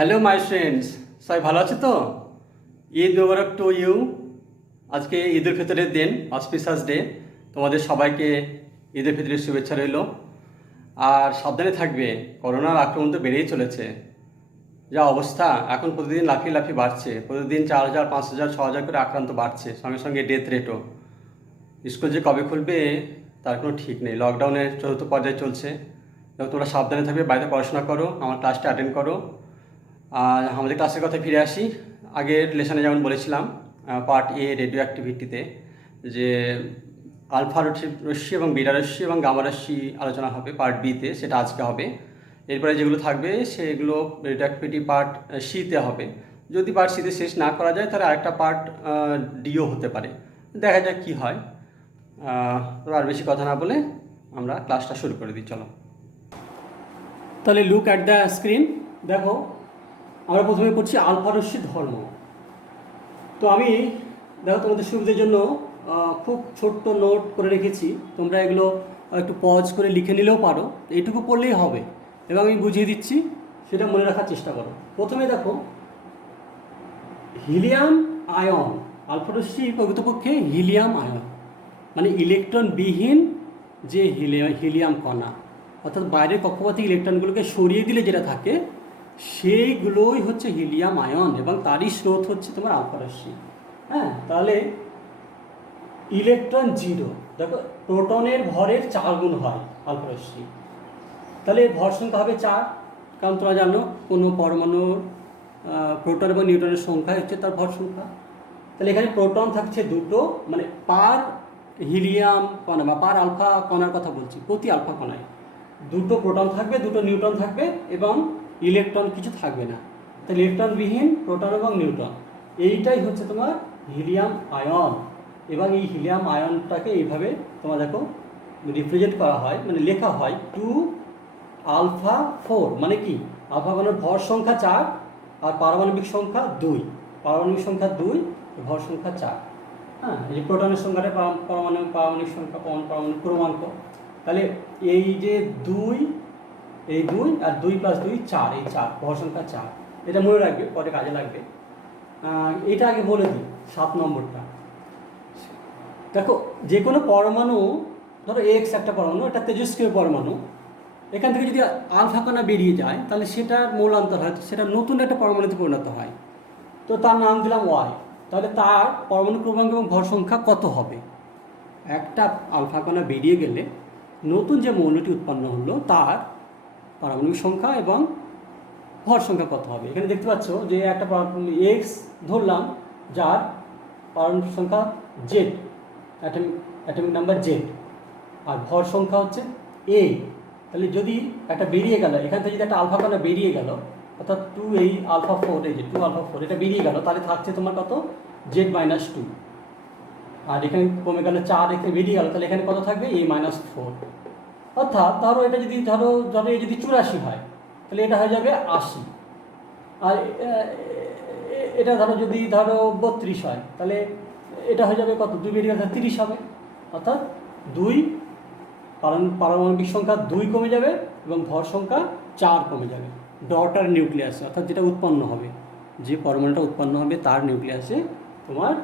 Hello my friends, সবাই ভালো আছে তো? ঈদ মোবারক টু ইউ। আজকে ঈদুল ফিতরের দিন, অসপিশাস ডে। তোমাদের সবাইকে ঈদুল ফিতরের শুভেচ্ছা রইল। আর সাবধানে থাকবে, করোনার আক্রমণ তো বেড়েই চলেছে। যা অবস্থা, এখন প্রতিদিন লাফিয়ে লাফিয়ে বাড়ছে, প্রতিদিন 4,000, 5,000, 6,000 করে আক্রান্ত বাড়ছে, সঙ্গে সঙ্গে ডেথ রেটও। স্কুল যে কবে খুলবে তার কোনো ঠিক নেই। লকডাউনের চতুর্থ পর্যায়ে চলছে। তোমরা সাবধানে থাকবে, বাড়িতে পড়াশোনা করো, আমার ক্লাসটা অ্যাটেন্ড করো। আর আমাদের ক্লাসের কথায় ফিরে আসি। আগের লেসনে যেমন বলেছিলাম, পার্ট এ রেডিও অ্যাক্টিভিটিতে, যে আলফা রশ্মি এবং বিটা রশ্মি এবং গামা রশ্মি আলোচনা হবে পার্ট বিতে, সেটা আজকে হবে। এরপরে যেগুলো থাকবে সেগুলো রেডিও অ্যাক্টিভিটি পার্ট সিতে হবে। যদি পার্ট সিতে শেষ না করা যায় তাহলে আরেকটা পার্ট ডিও হতে পারে, দেখা যাক কী হয়। তো আর বেশি কথা না বলে আমরা ক্লাসটা শুরু করে দিই, চলো। তাহলে লুক অ্যাট দ্য স্ক্রিন। দেখো, আমরা প্রথমে পড়ছি আলফা রশ্মির ধর্ম। তো আমি দেখো তোমাদের সুবিধার জন্য খুব ছোট্ট নোট করে রেখেছি। তোমরা এগুলো একটু পজ করে লিখে নিলেও পারো, এইটুকু পড়লেই হবে। এবং আমি বুঝিয়ে দিচ্ছি, সেটা মনে রাখার চেষ্টা করো। প্রথমে দেখো, হিলিয়াম আয়ন। আলফা রশ্মি প্রকৃতপক্ষে হিলিয়াম আয়ন, মানে ইলেকট্রনবিহীন যে হিলিয়াম কণা, অর্থাৎ বাইরের কক্ষপথে ইলেকট্রনগুলোকে সরিয়ে দিলে যেটা থাকে সেইগুলোই হচ্ছে হিলিয়াম আয়ন, এবং তারই স্রোত হচ্ছে তোমার আলফা রশ্মি। হ্যাঁ, তাহলে ইলেকট্রন জিরো। দেখো, প্রোটনের ভরের 4 গুণ হয় আলফা রশ্মি। তাহলে ভর সংখ্যা হবে 4, কারণ তোমরা জানো কোনো পরমাণুর প্রোটন এবং নিউট্রনের সংখ্যা হচ্ছে তার ভর সংখ্যা। তাহলে এখানে প্রোটন থাকছে দুটো, মানে পার হিলিয়াম কণা বা পার আলফা কণার কথা বলছি, প্রতি আলফা কণায় দুটো প্রোটন থাকবে, দুটো নিউট্রন থাকবে, এবং ইলেকট্রন কিছু থাকবে না। তাহলে ইলেকট্রনবিহীন প্রোটন এবং নিউট্রন, এইটাই হচ্ছে তোমার হিলিয়াম আয়ন। এবং এই হিলিয়াম আয়নটাকে এইভাবে তোমার দেখো রিপ্রেজেন্ট করা হয়, মানে লেখা হয় 2 আলফা 4। মানে কি, আলফা কণার ভর সংখ্যা 4 আর পারমাণবিক সংখ্যা 2। পারমাণবিক সংখ্যা 2, ভর সংখ্যা 4। হ্যাঁ, এই যে প্রোটনের সংখ্যাটা পারমাণবিক সংখ্যা, পারমাণবিক ক্রমাঙ্ক। তাহলে এই যে 2, এই 2 আর 2 + 2 4, এই 4 ভর সংখ্যা 4। এটা মনে রাখবে, পরে কাজে লাগবে। এটা আগে বলে দিই 7 নম্বরটা। দেখো, যে কোনো পরমাণু, ধরো এক্স একটা পরমাণু, একটা তেজস্ক্রিয় পরমাণু, এখান থেকে যদি আলফা কণা বেরিয়ে যায় তাহলে সেটার মৌলান্তর হয়, সেটা নতুন একটা পরমাণুতে পরিণত হয়। তো তার নাম দিলাম ওয়াই। তাহলে তার পরমাণু ক্রমাঙ্ক এবং ভর সংখ্যা কত হবে? একটা আলফা কণা বেরিয়ে গেলে নতুন যে মৌলটি উৎপন্ন হলো তার পারমাণবিক সংখ্যা এবং ভর সংখ্যা কত হবে। এখানে দেখতে পাচ্ছ যে একটা এক্স ধরলাম, যার পারমাণবিক সংখ্যা জেড, অ্যাটমিক নাম্বার জেড, আর ভর সংখ্যা হচ্ছে এ। তাহলে যদি একটা বেরিয়ে গেল, এখান থেকে যদি একটা আলফা কণা বেরিয়ে গেল, অর্থাৎ 2 এই আলফা 4, এই যে 2 আলফা 4, এটা বেরিয়ে গেল, তাহলে থাকছে তোমার কত? জেড -2। আর এখানে কমে গেল 4, এখানে বেরিয়ে গেল, তাহলে এখানে কত থাকবে? এ -4। অর্থাৎ ধরো এটা যদি ধরো এ যদি 84 হয়, তাহলে এটা হয়ে যাবে 80। আর এটা যদি 32 হয়, তাহলে এটা হয়ে যাবে কত? 2 বেরিয়ে গেলে 30 হবে। অর্থাৎ 2 পারমাণবিক সংখ্যা 2 কমে যাবে এবং ভর সংখ্যা 4 কমে যাবে। ডটার নিউক্লিয়াসে, অর্থাৎ যেটা উৎপন্ন হবে, যে পরমাণুটা উৎপন্ন হবে তার নিউক্লিয়াসে তোমার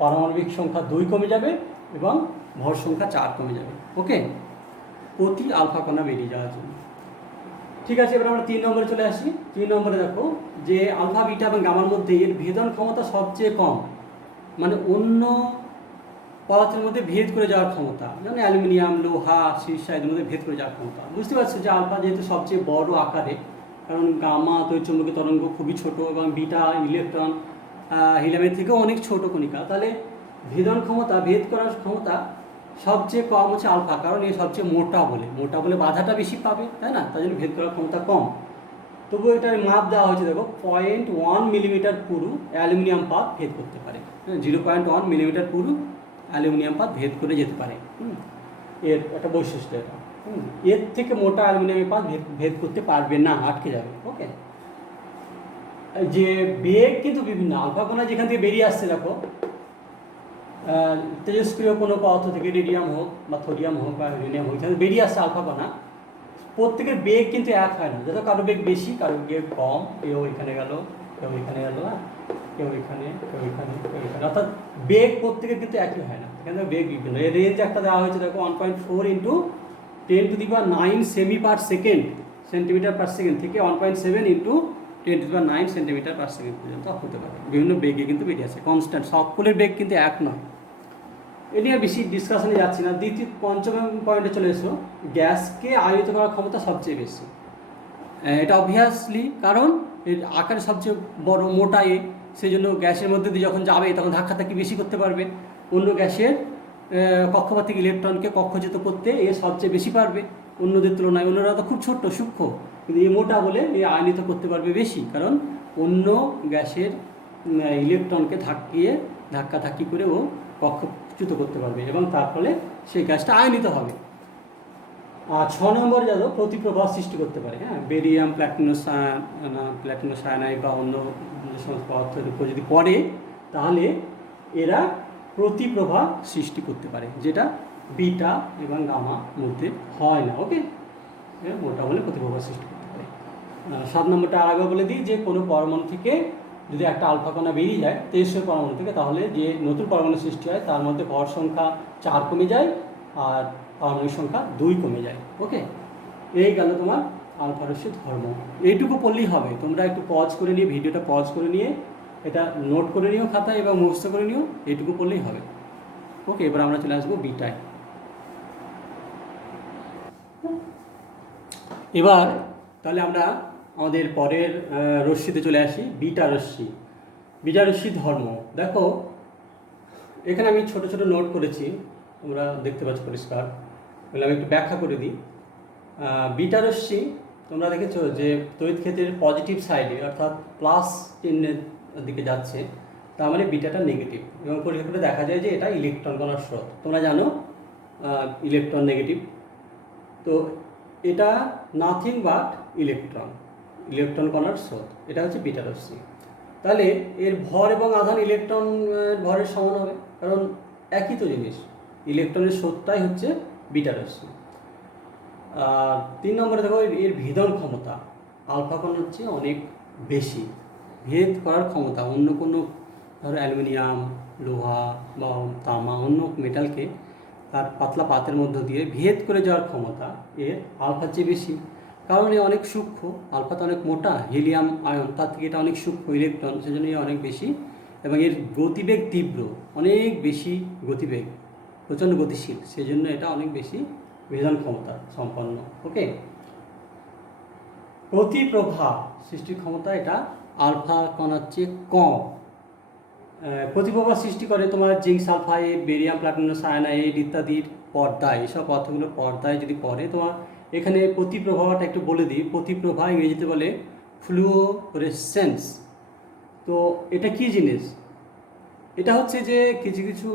পারমাণবিক সংখ্যা 2 কমে যাবে এবং ভর সংখ্যা 4 কমে যাবে। ওকে, প্রতি আলফা কণা বেরিয়ে যাওয়ার জন্য। ঠিক আছে, এবার আমরা 3 নম্বরে চলে আসি। 3 নম্বরে দেখো যে আলফা, বিটা এবং গামার মধ্যে এর ভেদন ক্ষমতা সবচেয়ে কম, মানে অন্য পদার্থের মধ্যে ভেদ করে যাওয়ার ক্ষমতা, যেমন অ্যালুমিনিয়াম, লোহা, সীসা, এদের মধ্যে ভেদ করে যাওয়ার ক্ষমতা। বুঝতে পারছো যে আলফা যেহেতু সবচেয়ে বড় আকারে, কারণ গামা তড়িৎচুম্বকীয় তরঙ্গ খুবই ছোট, এবং বিটা ইলেকট্রন হিলিয়ামের থেকেও অনেক ছোট কণিকা। তাহলে ভেদন ক্ষমতা, ভেদ করার ক্ষমতা সবচেয়ে কম হচ্ছে আলফা, কারণ এ সবচেয়ে মোটা বলে বাধাটা বেশি পাবে, তাই না? তাই জন্য ভেদ করার ক্ষমতা কম। তবুও এটার মাপ দেওয়া হয়েছে, দেখো 0.1 মিলিমিটার পুরু অ্যালুমিনিয়াম পাত ভেদ করতে পারে। 0.1 মিলিমিটার পুরু অ্যালুমিনিয়াম পাত ভেদ করে যেতে পারে। এর একটা বৈশিষ্ট্য এটা। এর থেকে মোটা অ্যালুমিনিয়াম পাত ভেদ করতে পারবে না, আটকে যাবে। ওকে, যে বেগ কিন্তু বিভিন্ন। আলফা কণা যেখান থেকে বেরিয়ে আসছে, দেখো তেজস্ক্রিয় কোনো পদার্থ থেকে, রেডিয়াম হোক বা থোরিয়াম হোক বা ইউরেনিয়াম হোক, বেরিয়ে আসছে আলফা কণা, প্রত্যেকের বেগ কিন্তু এক হয় না, যত কারো বেগ বেশি কারো বেগ কম, কেউ এখানে গেল কেউ এখানে গেল, হ্যাঁ কেউ এখানে কেউ এখানে কেউ এখানে, অর্থাৎ বেগ প্রত্যেকের কিন্তু একই হয় না, এখানে বেগ বিভিন্ন। এর রেঞ্জ একটা দেওয়া হয়েছে দেখো 1.4 × 10⁹ semi per second centimetre per second থেকে 1.7 × 10⁹ সেন্টিমিটার পার সেকেন্ড পর্যন্ত হতে পারে। বিভিন্ন বেগে কিন্তু বেরিয়ে আসে, কনস্ট্যান্ট, সকলের বেগ কিন্তু এক নয়। এ নিয়ে বেশি ডিসকাশনে যাচ্ছি না। পঞ্চম পয়েন্টে চলে এসো, গ্যাসকে আয়নিত করার ক্ষমতা সবচেয়ে বেশি। এটা অবভিয়াসলি, কারণ এর আকারে সবচেয়ে বড়, মোটা সেই জন্য গ্যাসের মধ্যে দিয়ে যখন যাবে তখন ধাক্কাধাক্কি বেশি করতে পারবে। অন্য গ্যাসের কক্ষপথিক ইলেকট্রনকে কক্ষচ্যুত করতে এ সবচেয়ে বেশি পারবে অন্যদের তুলনায়। অন্যরা তো খুব ছোট্ট সূক্ষ্ম, কিন্তু এ মোটা বলে এ আয়নিত করতে পারবে বেশি, কারণ অন্য গ্যাসের ইলেকট্রনকে ধাক্কাধাক্কি করে ও কক্ষচ্যুত করতে পারবে এবং তার ফলে সেই গ্যাসটা আয়নিত হবে। আর 6 নম্বর যাদব প্রতিপ্রবাহ সৃষ্টি করতে পারে। হ্যাঁ, বেরিয়াম, প্ল্যাটিনোসায়ানাইড বা অন্য যে সমস্ত পদার্থের উপর যদি পড়ে তাহলে এরা প্রতিপ্রবাহ সৃষ্টি করতে পারে, যেটা বিটা এবং গামা মধ্যে হয় না। ওকে, মোটা বলে প্রতিপ্রবাহ সৃষ্টি করতে পারে। 7 নম্বরটা আর আগে বলে দিই যে কোনো পরমাণু থেকে যদি একটা আলফা কণা বেরিয়ে যায় 23 পরমাণু থেকে, তাহলে যে নতুন পরমাণু সৃষ্টি হয় তার মধ্যে ভর সংখ্যা 4 কমে যায় আর পারমাণবিক সংখ্যা 2 কমে যায়। ওকে, এই গেল তোমার আলফা রশ্মির ধর্ম। এইটুকু পড়লেই হবে। তোমরা একটু পজ করে নিয়ে, ভিডিওটা পজ করে নিয়ে এটা নোট করে নিও খাতায় এবং মুখস্থ করে নিও, এইটুকু পড়লেই হবে। ওকে, এবার আমরা চলে আসবো বিটায়। এবার তাহলে আমরা আমাদের পরের রশ্মিতে চলে আসি, বিটা রশ্মি। বিটা রশ্মির ধর্ম দেখো, এখানে আমি ছোট ছোট নোট করেছি, তোমরা দেখতে পাচ্ছ পরিষ্কার। তাহলে আমি একটু ব্যাখ্যা করে দিই। বিটা রশ্মি তোমরা দেখেছো যে তড়িৎ ক্ষেত্রের পজিটিভ সাইডে অর্থাৎ প্লাস চিহ্নের দিকে যাচ্ছে, তার মানে বিটাটা নেগেটিভ, এবং পরীক্ষা করে দেখা যায় যে এটা ইলেকট্রন কণার স্রোত। তোমরা জানো ইলেকট্রন নেগেটিভ, তো এটা নাথিং বাট ইলেকট্রন কণার স্রোত, এটা হচ্ছে বিটা রশ্মি। তাহলে এর ভর এবং আধান ইলেকট্রন ভরের সমান হবে, কারণ একই তো জিনিস, ইলেকট্রনের স্রোতটাই হচ্ছে বিটা রশ্মি। আর 3 নম্বরে দেখো এর ভেদন ক্ষমতা আলফা কণার চেয়ে অনেক বেশি, ভেদ করার ক্ষমতা। অন্য কোনো ধরো অ্যালুমিনিয়াম, লোহা বা তামা, অন্য মেটালকে তার পাতলা পাতের মধ্য দিয়ে ভেদ করে যাওয়ার ক্ষমতা এর আলফার চেয়ে বেশি, কারণ এ অনেক সূক্ষ্ম। আলফা তো অনেক মোটা, হিলিয়াম আয়ন, তার থেকে এটা অনেক সূক্ষ্ম ইলেকট্রন, সেজন্য এ অনেক বেশি, এবং এর গতিবেগ তীব্র, অনেক বেশি গতিবেগ, প্রচণ্ড গতিশীল, সেজন্য এটা অনেক বেশি ভেদন ক্ষমতা সম্পন্ন। ওকে, প্রতিপ্রভা সৃষ্টির ক্ষমতা এটা আলফা কণার চেয়ে কম। প্রতিপ্রভা সৃষ্টি করে তোমার জিঙ্ক সালফাইড, বেরিয়াম, প্ল্যাটিনোসায়ানাইড ইত্যাদির পর্দায়, এসব পদার্থগুলোর পর্দায় যদি পড়ে তোমার। এখানে প্রতিপ্রভাটা একটু বলে দিই। প্রতিপ্রভা ইংরেজিতে বলে ফ্লুওরেসেন্স। তো এটা কি জিনিস? এটা হচ্ছে যে কিছু কিছু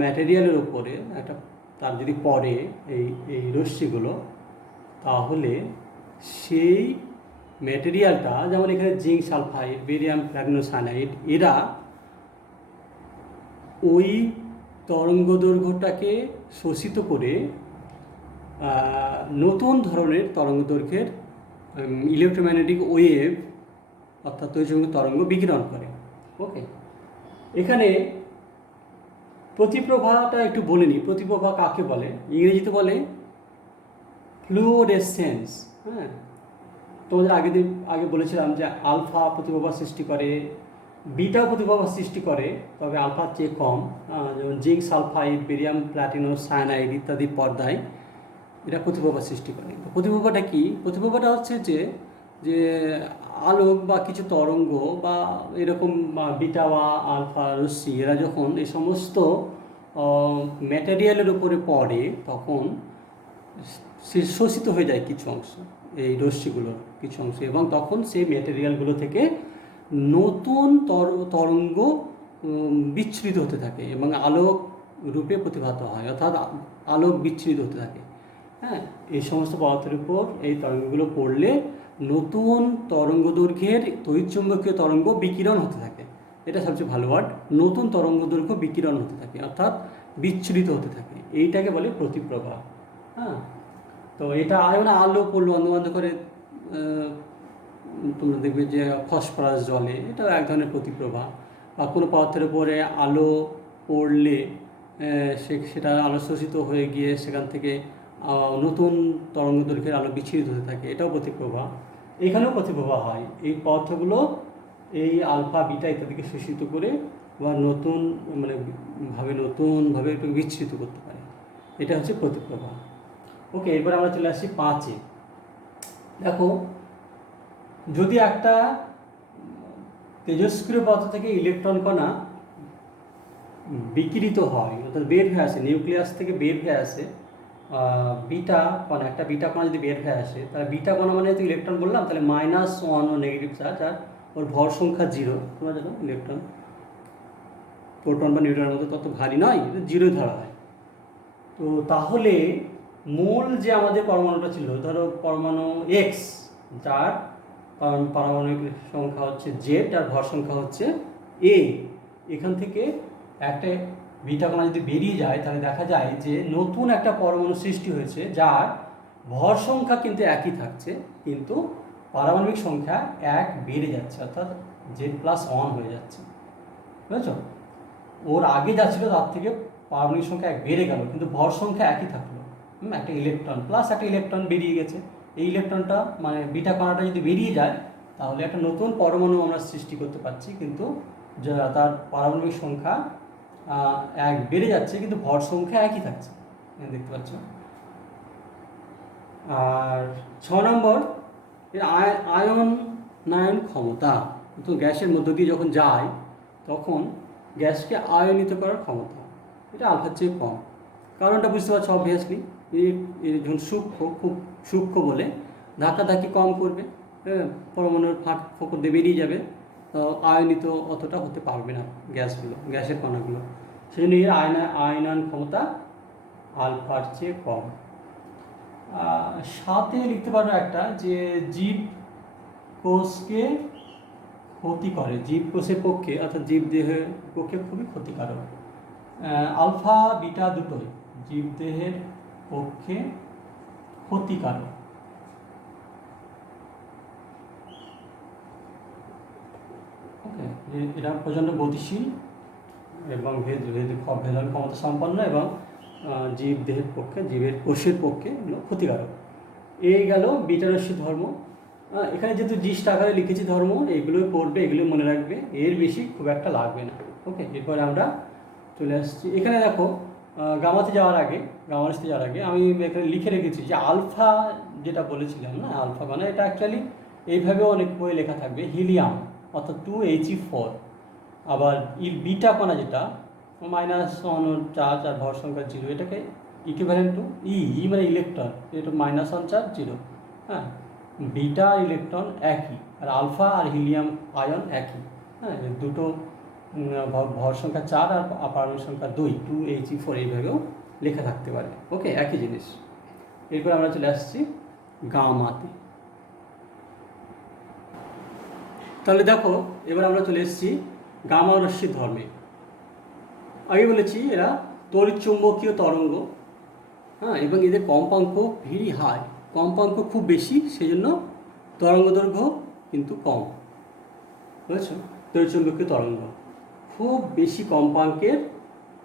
ম্যাটেরিয়ালের উপরে একটা তার যদি পড়ে এই রশ্মিগুলো, তাহলে সেই ম্যাটেরিয়ালটা, যেমন এখানে জিঙ্ক সালফাইড, বেরিয়াম, প্ল্যাটিনোসায়ানাইড, এরা ওই তরঙ্গদৈর্ঘ্যটাকে শোষিত করে নতুন ধরনের তরঙ্গদৈর্ঘ্যের ইলেকট্রোম্যাগনেটিক ওয়েভ অর্থাৎ তড়িৎচুম্বকীয় তরঙ্গ বিকিরণ করে। ওকে, এখানে প্রতিপ্রভাটা একটু বলে নিই। প্রতিপ্রভা কাকে বলে? ইংরেজিতে বলে ফ্লুওরেসেন্স। হ্যাঁ, তোমাদের আগে বলেছিলাম যে আলফা প্রতিপ্রভা সৃষ্টি করে, বিটা প্রতিপ্রভা সৃষ্টি করে, তবে আলফার চেয়ে কম। যেমন জিঙ্ক সালফাইড, বেরিয়াম, প্ল্যাটিনোসায়ানাইড ইত্যাদি পর্দায় এটা প্রতিপ্রভা সৃষ্টি করে। প্রতিপ্রভাটা কি? প্রতিপ্রভাটা হচ্ছে যে আলোক বা কিছু তরঙ্গ বা এরকম বিটা বা আলফা রশ্মি, এরা যখন এই সমস্ত ম্যাটেরিয়ালের উপরে পড়ে তখন শোষিত হয়ে যায় কিছু অংশ, এই রশ্মিগুলোর কিছু অংশ, এবং তখন সেই ম্যাটেরিয়ালগুলো থেকে নতুন তরঙ্গ বিচ্ছুরিত হতে থাকে এবং আলোক রূপে প্রতিভাত হয়, অর্থাৎ আলোক বিচ্ছুরিত হতে থাকে। হ্যাঁ, এই সমস্ত পদার্থের উপর এই তরঙ্গগুলো পড়লে নতুন তরঙ্গদৈর্ঘ্যের তড়িৎচুম্বকীয় তরঙ্গ বিকিরণ হতে থাকে। এটা সবচেয়ে ভালো ওয়ার্ড, নতুন তরঙ্গদৈর্ঘ্য বিকিরণ হতে থাকে, অর্থাৎ বিচ্ছুরিত হতে থাকে। এইটাকে বলে প্রতিপ্রভা। হ্যাঁ, তো এটা আয়ন আলো পড়লো বন্ধ বন্ধ করে তোমরা দেখবে যে ফসফরাস জলে, এটা এক ধরনের প্রতিপ্রভা। বা কোনো পদার্থের উপরে আলো পড়লে সেটা আলো শোষিত হয়ে গিয়ে সেখান থেকে নতুন তরঙ্গ দৈর্ঘ্যের আলো বিচ্ছুরিত হতে থাকে, এটাও প্রতিপ্রভা। এখানেও প্রতিপ্রভা হয়। এই পদার্থগুলো এই আলফা বিটা ইত্যাদিকে শোষিত করে বা নতুনভাবে এটাকে বিচ্ছুরিত করতে পারে, এটা হচ্ছে প্রতিপ্রভা। ওকে, এরপর আমরা চলে আসছি 5-এ। দেখো, যদি একটা তেজস্ক্রিয় পদার্থ থেকে ইলেকট্রন কণা বিকিরিত হয়, অর্থাৎ বের হয়ে আসে, নিউক্লিয়াস থেকে বের হয়ে আসে বিটা কণা, একটা বিটা কণা যদি বের হয়ে আসে, তাহলে বিটা কণা মানে তো ইলেকট্রন বললাম, তাহলে -1 ও নেগেটিভ চার্জ, আর ওর ভর সংখ্যা 0। তোমরা জানো ইলেকট্রন প্রোটন বা নিউট্রনের মতো তত ভারী নয়, 0 ধরা হয়। তো তাহলে মূল যে আমাদের পরমাণুটা ছিল, ধরো পরমাণু X, যার পারমাণবিক সংখ্যা হচ্ছে Z আর ভর সংখ্যা হচ্ছে A, এখান থেকে একটা বিটা কণা যদি বেরিয়ে যায়, তাহলে দেখা যায় যে নতুন একটা পরমাণু সৃষ্টি হয়েছে, যার ভর সংখ্যা কিন্তু একই থাকছে, কিন্তু পারমাণবিক সংখ্যা 1 বেড়ে যাচ্ছে, অর্থাৎ Z+1 হয়ে যাচ্ছে। বুঝেছ? ওর আগে যা ছিল তার থেকে পারমাণবিক সংখ্যা 1 বেড়ে গেল, কিন্তু ভর সংখ্যা একই থাকলো। একটা ইলেকট্রন প্লাস একটা ইলেকট্রন বেরিয়ে গেছে। এই ইলেকট্রনটা মানে বিটা কণাটা যদি বেরিয়ে যায়, তাহলে একটা নতুন পরমাণু আমরা সৃষ্টি করতে পারছি, কিন্তু তার পারমাণবিক সংখ্যা 1 বেড়ে যাচ্ছে, কিন্তু ভর সংখ্যা একই থাকছে, দেখতে পাচ্ছ। আর 6 নম্বর, এর আয়নায়ন ক্ষমতা। তো গ্যাসের মধ্য দিয়ে যখন যায়, তখন গ্যাসকে আয়নিত করার ক্ষমতা এটা আলফার চেয়ে কম। কারণটা বুঝতে পারছো অবভিয়াসলি, যখন খুব সূক্ষ্ম বলে ধাক্কাধাক্কি কম করবে, পরমাণুর ফোকর দিয়ে বেরিয়ে যাবে, আয়নিত অতটা হতে পারবে না গ্যাসের কণাগুলো। সেই জন্য এর আয়নায়ন ক্ষমতা আলফার চেয়ে কম। 7-এ লিখতে পারো একটা, যে জীব কোষকে ক্ষতি করে, জীব কোষের পক্ষে অর্থাৎ জীবদেহের পক্ষে খুবই ক্ষতিকারক। আলফা বিটা দুটোই জীবদেহের পক্ষে ক্ষতিকারক। ওকে, এটা প্রচণ্ড গতিশীল এবং ভেদন ক্ষমতা সম্পন্ন, এবং জীবদেহের পক্ষে, জীবের কোষের পক্ষে এগুলো ক্ষতিকারক। এই গেল বিটারস্যি ধর্ম। এখানে যেহেতু জিস্ট আকারে লিখেছি ধর্ম, এগুলো পড়বে, এগুলো মনে রাখবে, এর বেশি খুব একটা লাগবে না। ওকে, এরপরে আমরা চলে আসছি এখানে। দেখো, গামাতে যাওয়ার আগে আমি এখানে লিখে রেখেছি যে আলফা যেটা বলেছিলাম না, আলফা কণা, এটা অ্যাকচুয়ালি এইভাবেও অনেক বই লেখা থাকবে, হিলিয়াম অর্থাৎ 2He4। আবার বিটা কণা যেটা -1 চার্জ আর ভর সংখ্যা 0, এটাকে ইকুইভ্যালেন্ট টু ই মানে ইলেকট্রন, এটা -1 চার্জ 0। হ্যাঁ, বিটা ইলেকট্রন একই, আর আলফা আর হিলিয়াম আয়ন একই। হ্যাঁ, দুটো ভর সংখ্যা 4 আর পারমাণবিক সংখ্যা 2He4, এইভাবেও লেখা থাকতে পারে। ওকে, একই জিনিস। এরপর আমরা চলে আসছি গামাতে। তাহলে দেখো, এবার আমরা চলে এসেছি গামা রশ্মি ধর্মে। আগে বলেছি এরা তড়িৎচুম্বকীয় তরঙ্গ, হ্যাঁ, এবং এদের কম্পাঙ্ক ভেরি হাই, কম্পাঙ্ক খুব বেশি, সেই জন্য তরঙ্গ দৈর্ঘ্য কিন্তু কম। বুঝেছো? তড়িৎচুম্বকীয় তরঙ্গ খুব বেশি কম্পাঙ্কের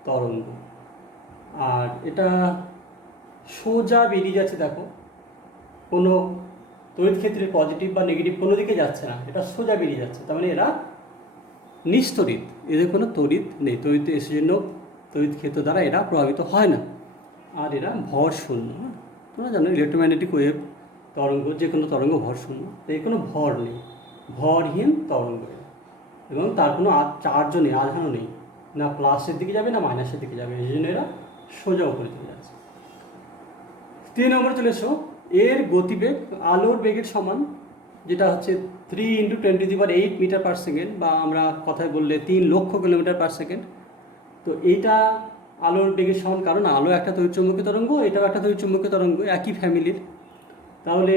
তরঙ্গ, আর এটা সোজা বেরিয়ে যাচ্ছে। দেখো, কোনো তড়িৎ ক্ষেত্রের পজিটিভ বা নেগেটিভ কোনো দিকে যাচ্ছে না, এটা সোজা বেরিয়ে যাচ্ছে, তার মানে এরা নিস্তড়িৎ, এদের কোনো তড়িৎ নেই। এসে জন্য তড়িৎ ক্ষেত্র দ্বারা এরা প্রভাবিত হয় না, আর এরা ভর শূন্য। তোমরা জানো ইলেকট্রোম্যাগনেটিক ওয়েভ তরঙ্গ, যে কোনো তরঙ্গ ভর শূন্য, এর কোনো ভর নেই, ভরহীন তরঙ্গ, এবং তার কোনো চার্জও নেই, আধানও নেই, না প্লাসের দিকে যাবে না মাইনাসের দিকে যাবে, এই জন্য এরা সোজা উপরে চলে যাচ্ছে। 3 নম্বর চলে এসো, এর গতিবেগ আলোর বেগের সমান, যেটা হচ্ছে 3 × 10⁸ মিটার পার সেকেন্ড, বা আমরা কথায় বললে 3 লক্ষ কিলোমিটার পার সেকেন্ড। তো এইটা আলোর বেগের সমান, কারণ আলো একটা তড়িৎচুম্বকীয় তরঙ্গ, এটাও একটা তড়িৎচুম্বকীয় তরঙ্গ, একই ফ্যামিলির। তাহলে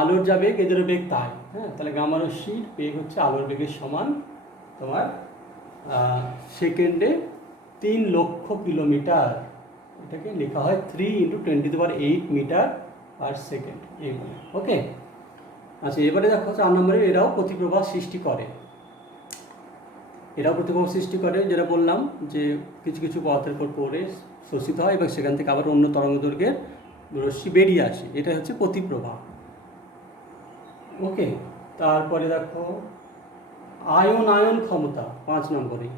আলোর যা বেগ, এদেরও বেগ তাই। হ্যাঁ, তাহলে গামা রশ্মির বেগ হচ্ছে আলোর বেগের সমান তোমার সেকেন্ডে 3 লক্ষ কিলোমিটার। এটাকে লেখা হয় 3 × 10⁸ মিটার আর সেকেন্ড এইগুলো। ওকে, আচ্ছা এবারে দেখো 4 নম্বরে এরাও প্রতিপ্রবাহ সৃষ্টি করে। এরাও প্রতিপ্রবাহ সৃষ্টি করে, যেটা বললাম যে কিছু কিছু পদার্থের উপর পড়ে শোষিত হয় এবং সেখান থেকে আবার অন্য তরঙ্গ দৈর্ঘ্যের রশ্মি বেরিয়ে আসে, এটা হচ্ছে প্রতিপ্রবাহ। ওকে, তারপরে দেখো আয়ন ক্ষমতা 5 নম্বরে।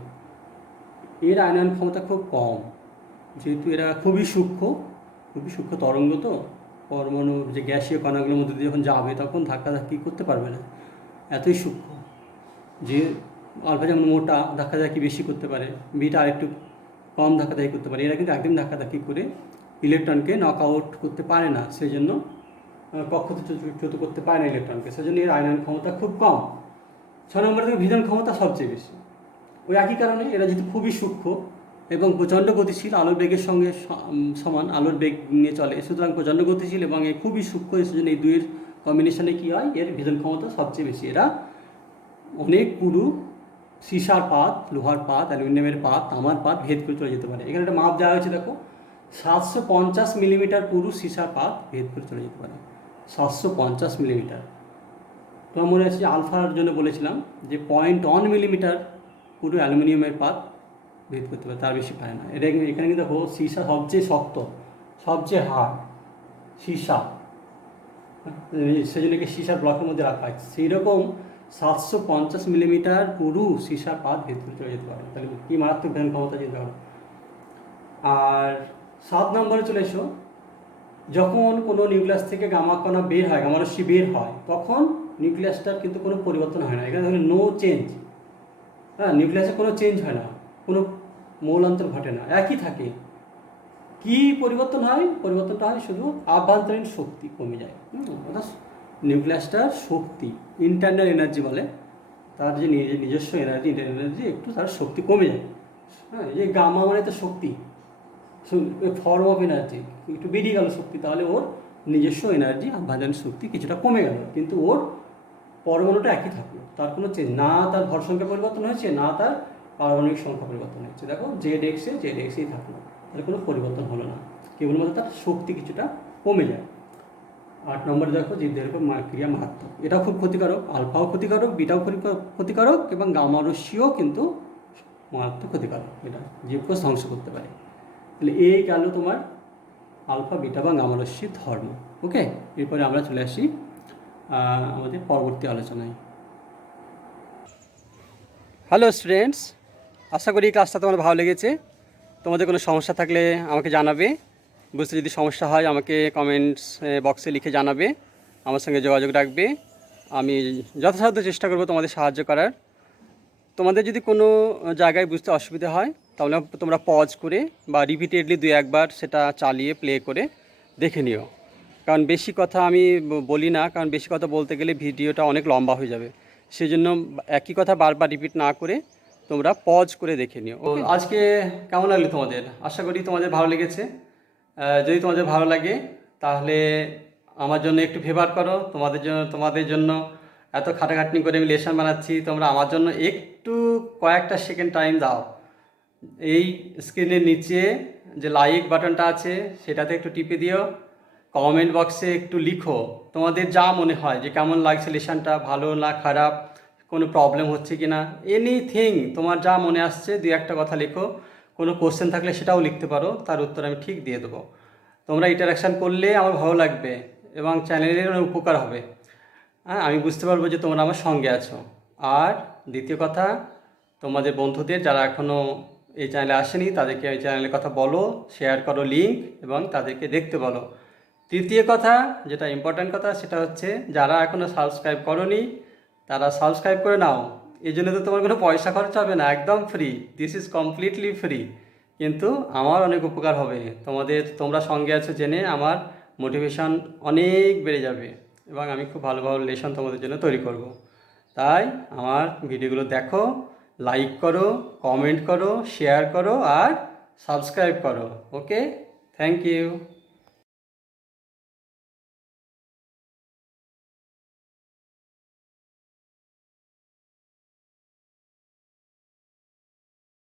এর আয়নায়ন ক্ষমতা খুব কম, যেহেতু এরা খুবই সূক্ষ্ম তরঙ্গ, তো পরমাণু যে গ্যাসীয় কণাগুলোর মধ্যে দিয়ে যখন যাবে তখন ধাক্কাধাক্কি করতে পারবে না, এতই সূক্ষ্ম। যে আলফা যেমন মোটা, ধাক্কাধাক্কি বেশি করতে পারে, বিটা আরেকটু কম ধাক্কাধাক্কি করতে পারে, এরা কিন্তু একদম ধাক্কাধাক্কি করে ইলেকট্রনকে নক আউট করতে পারে না, সেই জন্য কক্ষচ্যুত করতে পারে না ইলেকট্রনকে, সেই জন্য এর আয়নায়ন ক্ষমতা খুব কম। 6 নম্বরে থেকে ভীষণ ক্ষমতা সবচেয়ে বেশি, ওই একই কারণে এরা যেহেতু খুবই সূক্ষ্ম এবং প্রচণ্ড গতিশীল, আলোর বেগের সঙ্গে সমান, আলোর বেগ নিয়ে চলে, সুতরাং প্রচণ্ড গতিশীল এবং এ খুবই সূক্ষ্ম, সেজন্য এই দুইয়ের কম্বিনেশনে কী হয়, এর ভীষণ ক্ষমতা সবচেয়ে বেশি। এরা অনেক পুরু সীসার পাত, লোহার পাত, অ্যালুমিনিয়ামের পাত, তামার পাত ভেদ করে চলে যেতে পারে। এখানে একটা মাপ দেওয়া হয়েছে, দেখো 750 মিলিমিটার পুরু সীসার পাত ভেদ করে চলে যেতে পারে, 750 মিলিমিটার। তোমার মনে আছে যে আলফার জন্য বলেছিলাম যে 0.1 মিলিমিটার পুরো অ্যালুমিনিয়ামের পাত ভেদ করতে পারে, তার বেশি পারে না। এটা এখানে কিন্তু দেখো সীসা সবচেয়ে শক্ত, সবচেয়ে হার্ড সীসা, সেজন্য সীসার ব্লকের মধ্যে রাখা হয়। সেই রকম 750 মিলিমিটার পুরু সীসার পাত ভেদ করে চলে যেতে পারে, তাহলে কী মারাত্মক ধ্যান ক্ষমতা যেতে পারে। আর 7 নম্বরে চলে এসো, যখন কোনো নিউক্লিয়াস থেকে গামা কণা বের হয়, গামা রশ্মি বের হয়, তখন নিউক্লিয়াসটার কিন্তু কোনো পরিবর্তন হয় না। এখানে ধরো নো চেঞ্জ, হ্যাঁ, নিউক্লিয়াসে কোনো চেঞ্জ হয় না, কোনো মৌলান্তর ঘটে না, একই থাকে। কি পরিবর্তন হয়? পরিবর্তনটা হয় শুধু আভ্যন্তরীণ শক্তি কমে যায়, অর্থাৎ নিউক্লিয়াসটার শক্তি, ইন্টারনাল এনার্জি বলে, তার যে নিজস্ব এনার্জি, ইন্টারনাল এনার্জি একটু তার শক্তি কমে যায়। হ্যাঁ, এই গামা মানে তো শক্তি, ফর্ম অফ এনার্জি, একটু বেরিয়ে গেল শক্তি, তাহলে ওর নিজস্ব এনার্জি, আভ্যন্তরীণ শক্তি কিছুটা কমে গেল, কিন্তু ওর পরমাণুটা একই থাকলো, তার কোনো চেঞ্জ না, তার ভর সংখ্যা পরিবর্তন হয়েছে না তার পারমাণবিক সংখ্যা পরিবর্তন হয়েছে। দেখো জেড এক্সেই থাকলো, তার কোনো পরিবর্তন হলো না, কেবলমাত্র তার শক্তি কিছুটা কমে যায়। 8 নম্বরে দেখো জীবদের উপর ক্রিয়া মারাত্মক, এটাও খুব ক্ষতিকারক, আলফাও ক্ষতিকারক, বিটাও ক্ষতিকারক এবং গামা রশ্মিও কিন্তু মারাত্মক ক্ষতিকারক, এটা জীবকে ধ্বংস করতে পারে। তাহলে এই গেল তোমার আলফা, বিটা বা গামা রশ্মির ধর্ম। ওকে, এরপরে আমরা চলে আসি আমাদের পরবর্তী আলোচনায়। হ্যালো স্টুডেন্টস, আশা করি ক্লাসটা তোমার ভালো লেগেছে। তোমাদের কোনো সমস্যা থাকলে আমাকে জানাবে, বুঝতে যদি সমস্যা হয় আমাকে কমেন্টস বক্সে লিখে জানাবে, আমার সঙ্গে যোগাযোগ রাখবে, আমি যথাসাধ্য চেষ্টা করব তোমাদের সাহায্য করার। তোমাদের যদি কোনো জায়গায় বুঝতে অসুবিধা হয় তাহলে তোমরা পজ করে বা রিপিটেডলি 2-1 বার সেটা চালিয়ে প্লে করে দেখে নিও, কারণ বেশি কথা আমি বলি না, কারণ বেশি কথা বলতে গেলে ভিডিওটা অনেক লম্বা হয়ে যাবে, সেই জন্য একই কথা বারবার রিপিট না করে তোমরা পজ করে দেখে নিও। আজকে কেমন লাগলো তোমাদের? আশা করি তোমাদের ভালো লেগেছে। যদি তোমাদের ভালো লাগে তাহলে আমার জন্য একটু ফেভার করো, তোমাদের জন্য এত খাটাখাটনি করে আমি লেসন বানাচ্ছি, তোমরা আমার জন্য একটু কয়েকটা সেকেন্ড টাইম দাও। এই স্ক্রিনের নিচে যে লাইক বাটনটা আছে সেটাতে একটু টিপে দিও, কমেন্ট বক্সে একটু লিখো তোমাদের যা মনে হয়, যে কেমন লাগছে লেসনটা, ভালো না খারাপ, কোনো প্রবলেম হচ্ছে কি না, এনিথিং তোমার যা মনে আসছে 2-1টা কথা লেখো। কোনো কোশ্চেন থাকলে সেটাও লিখতে পারো, তার উত্তর আমি ঠিক দিয়ে দেবো। তোমরা ইন্টারাকশান করলে আমার ভালো লাগবে এবং চ্যানেলের অনেক উপকার হবে। হ্যাঁ, আমি বুঝতে পারবো যে তোমরা আমার সঙ্গে আছো। আর দ্বিতীয় কথা, তোমাদের বন্ধুদের যারা এখনও এই চ্যানেলে আসেনি তাদেরকে এই চ্যানেলের কথা বলো, শেয়ার করো লিঙ্ক, এবং তাদেরকে দেখতে বলো। তৃতীয় কথা, যেটা ইম্পর্ট্যান্ট কথা, সেটা হচ্ছে যারা এখনও সাবস্ক্রাইব করোনি তারা সাবস্ক্রাইব করে নাও। এই জন্য তো তোমার কোনো পয়সা খরচ হবে না, একদম free, this is completely free. কিন্তু আমার অনেক উপকার হবে, তোমরা সঙ্গে আছো জেনে আমার মোটিভেশন অনেক বেড়ে যাবে এবং আমি খুব ভালো ভালো লেসন তোমাদের জন্য তৈরি করব। তাই আমার ভিডিওগুলো দেখো, লাইক করো, কমেন্ট করো, শেয়ার করো আর সাবস্ক্রাইব করো। ওকে, থ্যাংক ইউ।